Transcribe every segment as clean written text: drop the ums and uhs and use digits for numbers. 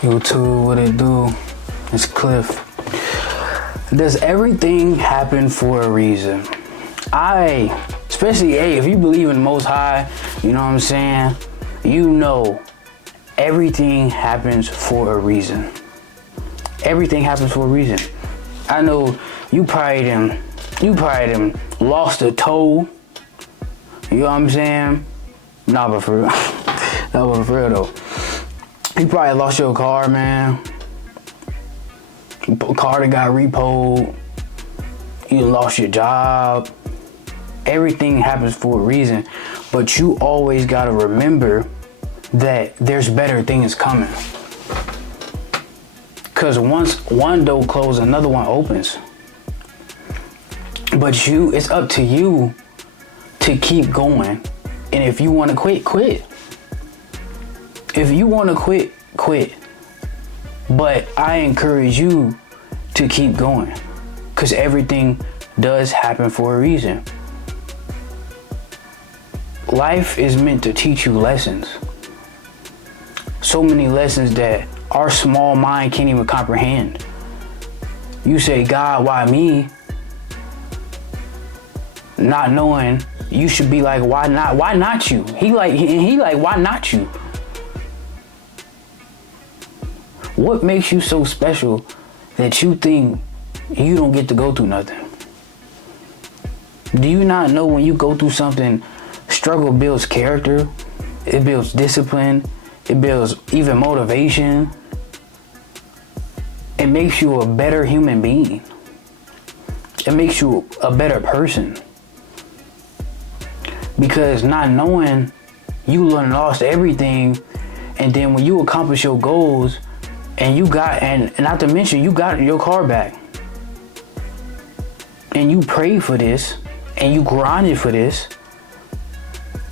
YouTube, what it do? It's Cliff. Does everything happen for a reason? Especially, if you believe in the Most High, you know what I'm saying? You know, everything happens for a reason. Everything happens for a reason. I know you probably done lost a toe. You know what I'm saying? Nah, but for real. No, but for real though. You probably lost your car, man. Car that got repoed. You lost your job. Everything happens for a reason. But you always gotta remember that there's better things coming. Cause once one door closes, another one opens. But it's up to you to keep going. And if you wanna quit, quit. If you wanna quit, quit. But I encourage you to keep going. Cause everything does happen for a reason. Life is meant to teach you lessons. So many lessons that our small mind can't even comprehend. You say, God, why me? Not knowing, you should be like, why not? Why not you? He like, why not you? What makes you so special that you think you don't get to go through nothing? Do you not know when you go through something, struggle builds character, it builds discipline, it builds even motivation. It makes you a better human being. It makes you a better person. Because not knowing, you lost everything, and then when you accomplish your goals, and not to mention, you got your car back, and you prayed for this, and you grinded for this,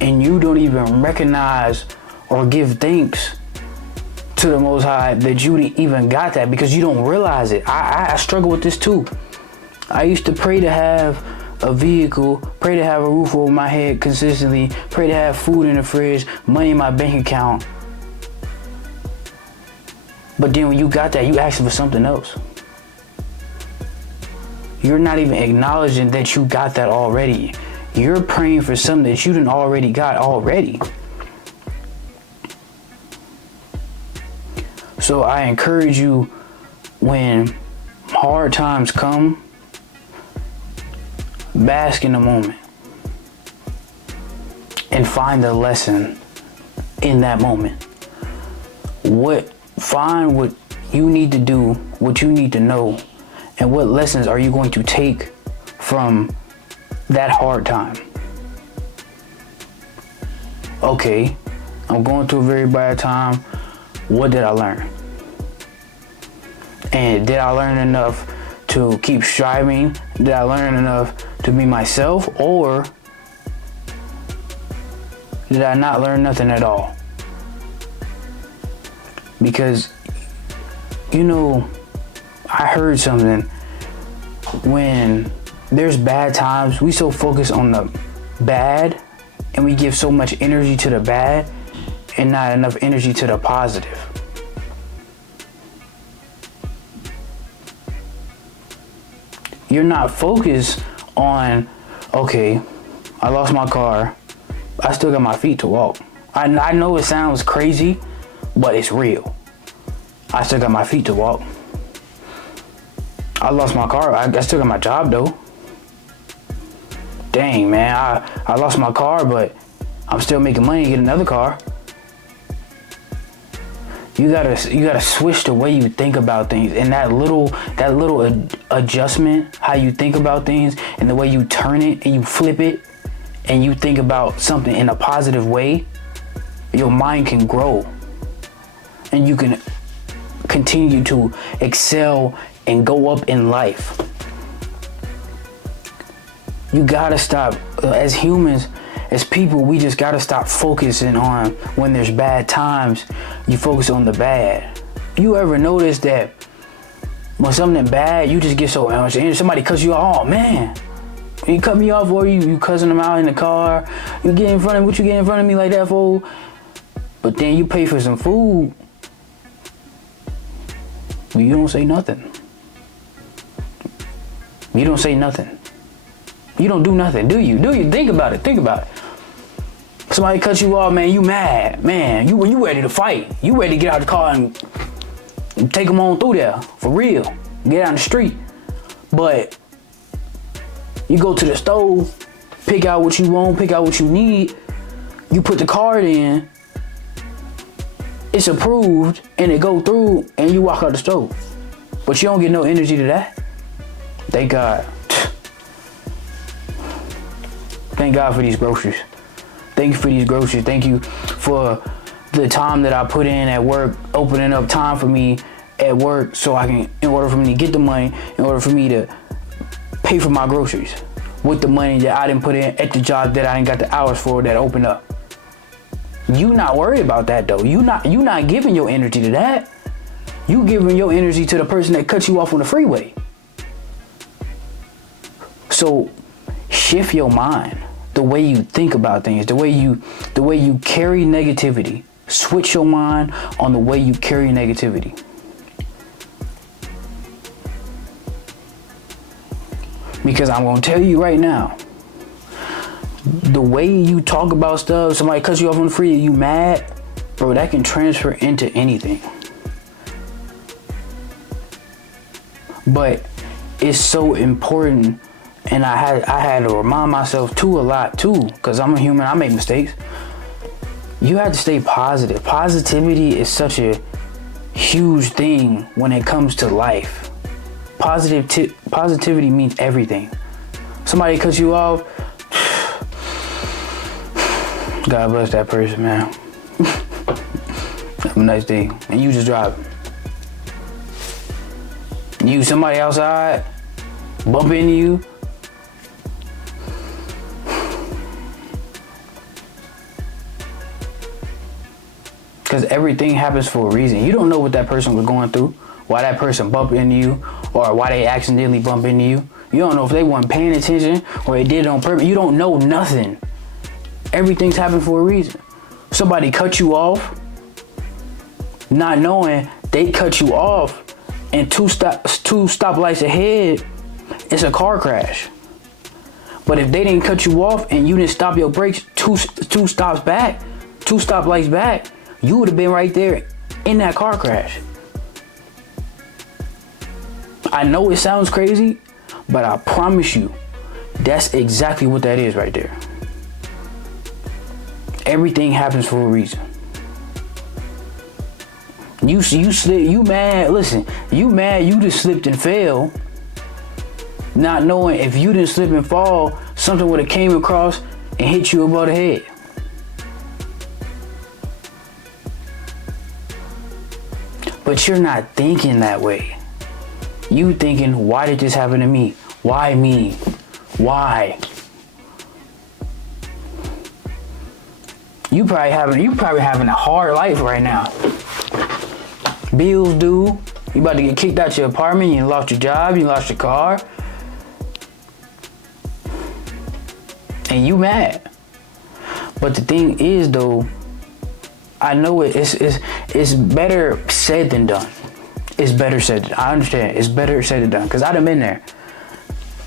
and you don't even recognize or give thanks to the Most High that you even got that, because you don't realize it. I struggle with this too. I used to pray to have a vehicle, pray to have a roof over my head consistently, pray to have food in the fridge, money in my bank account. But then when you got that, you asking for something else. You're not even acknowledging that you got that already. You're praying for something that you done already got already. So I encourage you, when hard times come, bask in the moment and find the lesson in that moment. Find what you need to do, what you need to know, and what lessons are you going to take from that hard time. Okay, I'm going through a very bad time. What did I learn? And did I learn enough to keep striving? Did I learn enough to be myself? Or did I not learn nothing at all? Because, I heard something. When there's bad times, we so focus on the bad, and we give so much energy to the bad and not enough energy to the positive. You're not focused on, okay, I lost my car, I still got my feet to walk. I know it sounds crazy, but it's real. I still got my feet to walk. I lost my car, I still got my job though. Dang, man, I lost my car, but I'm still making money to get another car. You gotta switch the way you think about things, and that little adjustment, how you think about things, and the way you turn it and you flip it, and you think about something in a positive way, your mind can grow, and you can continue to excel and go up in life. You gotta stop, as humans, as people, we just gotta stop focusing on when there's bad times. You focus on the bad. You ever notice that when something bad, you just get so much energy? Somebody cuts you off, oh man, you cut me off, or you cussing them out in the car. You get in front of me, what you get in front of me like that for? But then you pay for some food, You don't say nothing. You don't say nothing. You don't do nothing, do you? Think about it. Somebody cut you off, man, you mad. Man, you ready to fight. You ready to get out the car and take them on through there. For real. Get out the street. But you go to the stove, pick out what you want, pick out what you need. You put the card in. It's approved, and it go through, and you walk out the stove. But you don't get no energy to that. Thank God. Thank God for these groceries. Thank you for these groceries. Thank you for the time that I put in at work, opening up time for me at work so I can, in order for me to get the money, in order for me to pay for my groceries with the money that I didn't put in at the job that I didn't got the hours for that opened up. You not worried about that though. You not giving your energy to that. You giving your energy to the person that cut you off on the freeway. So shift your mind, the way you think about things, the way you carry negativity. Switch your mind on the way you carry negativity. Because I'm gonna tell you right now, the way you talk about stuff, somebody cuts you off on the freeway, you mad, bro, that can transfer into anything. But it's so important, and I had to remind myself too a lot too, because I'm a human, I make mistakes. You have to stay positive. Positivity is such a huge thing when it comes to life. Positivity means everything. Somebody cuts you off, God bless that person, man. Have a nice day. And you just driving. You, somebody outside, bump into you. Because everything happens for a reason. You don't know what that person was going through, why that person bumped into you, or why they accidentally bumped into you. You don't know if they weren't paying attention or they did it on purpose. You don't know nothing. Everything's happened for a reason. Somebody cut you off, not knowing they cut you off, and two stoplights ahead, it's a car crash. But if they didn't cut you off and you didn't stop your brakes two stoplights back, you would have been right there in that car crash. I know it sounds crazy, but I promise you, that's exactly what that is right there. Everything happens for a reason. You mad, listen, you mad you just slipped and fell, not knowing if you didn't slip and fall, something would have came across and hit you above the head. But you're not thinking that way. You thinking, why did this happen to me? Why me? Why? You probably having a hard life right now. Bills due. You about to get kicked out your apartment. You lost your job. You lost your car. And you mad. But the thing is, though, I know it's better said than done. It's better said. I understand. It's better said than done. Because I'd have been there.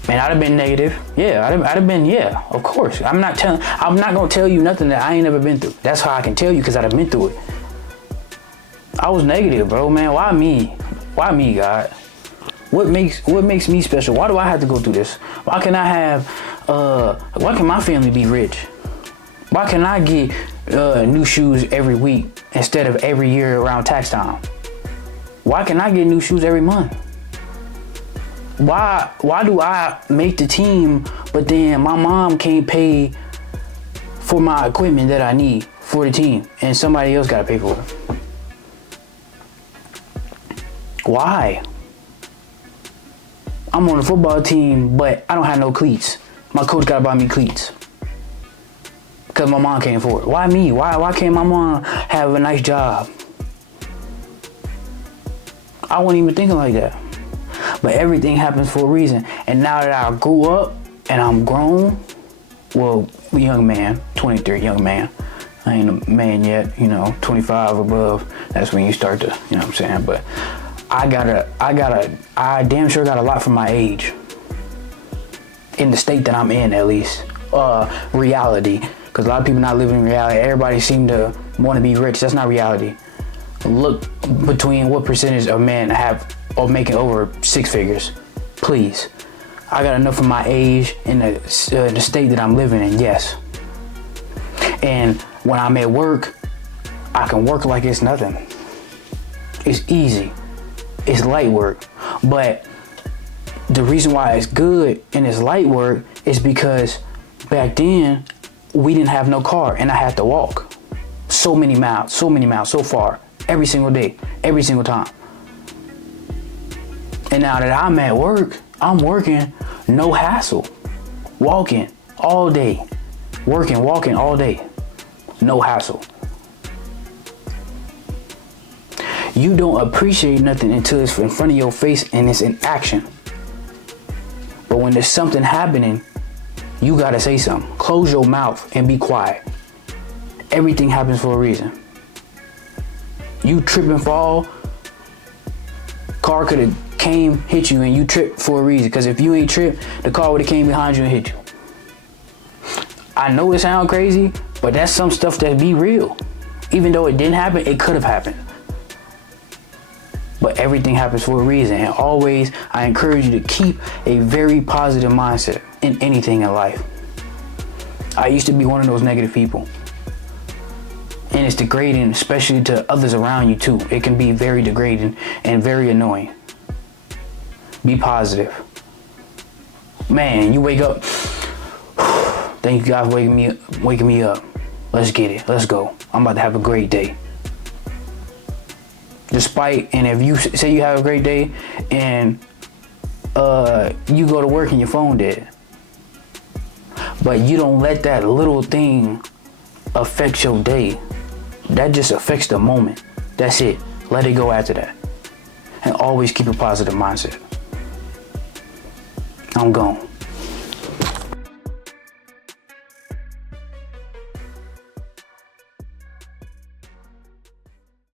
Man, I'd have been negative. Yeah, I'd have been, yeah, of course. I'm not going to tell you nothing that I ain't never been through. That's how I can tell you, because I'd have been through it. I was negative, bro, man. Why me? Why me, God? What makes me special? Why do I have to go through this? Why can my family be rich? Why can I get new shoes every week instead of every year around tax time? Why can I get new shoes every month? Why do I make the team, but then my mom can't pay for my equipment that I need for the team, and somebody else gotta pay for it? Why? I'm on a football team, but I don't have no cleats. My coach gotta buy me cleats because my mom can't afford it. Why me? Why can't my mom have a nice job? I wasn't even thinking like that. But everything happens for a reason. And now that I grew up and I'm grown, well, young man, 23, young man. I ain't a man yet, 25 above. That's when you start to, you know what I'm saying? But I damn sure got a lot from my age. In the state that I'm in, at least. Reality. Because a lot of people not living in reality. Everybody seem to want to be rich. That's not reality. Look between what percentage of men have or making over 6 figures. Please. I got enough of my age in the state that I'm living in, yes. And when I'm at work, I can work like it's nothing. It's easy. It's light work. But the reason why it's good and it's light work is because back then we didn't have no car and I had to walk so many miles, so far, every single day, every single time. And now that I'm at work, I'm working, no hassle, walking all day, walking all day, no hassle. You don't appreciate nothing until it's in front of your face and it's in action. But when there's something happening, you gotta say something. Close your mouth and be quiet. Everything happens for a reason. You trip and fall, car could have came, hit you, and you tripped for a reason. Because if you ain't tripped, the car would have came behind you and hit you. I know it sounds crazy, but that's some stuff that be real. Even though it didn't happen, it could have happened. But everything happens for a reason. And always, I encourage you to keep a very positive mindset in anything in life. I used to be one of those negative people. And it's degrading, especially to others around you too. It can be very degrading and very annoying. Be positive. Man, you wake up. Thank you God for waking me up. Let's get it. Let's go. I'm about to have a great day. And if you say you have a great day and you go to work and your phone dead, but you don't let that little thing affect your day, that just affects the moment. That's it. Let it go after that. And always keep a positive mindset. I'm gone.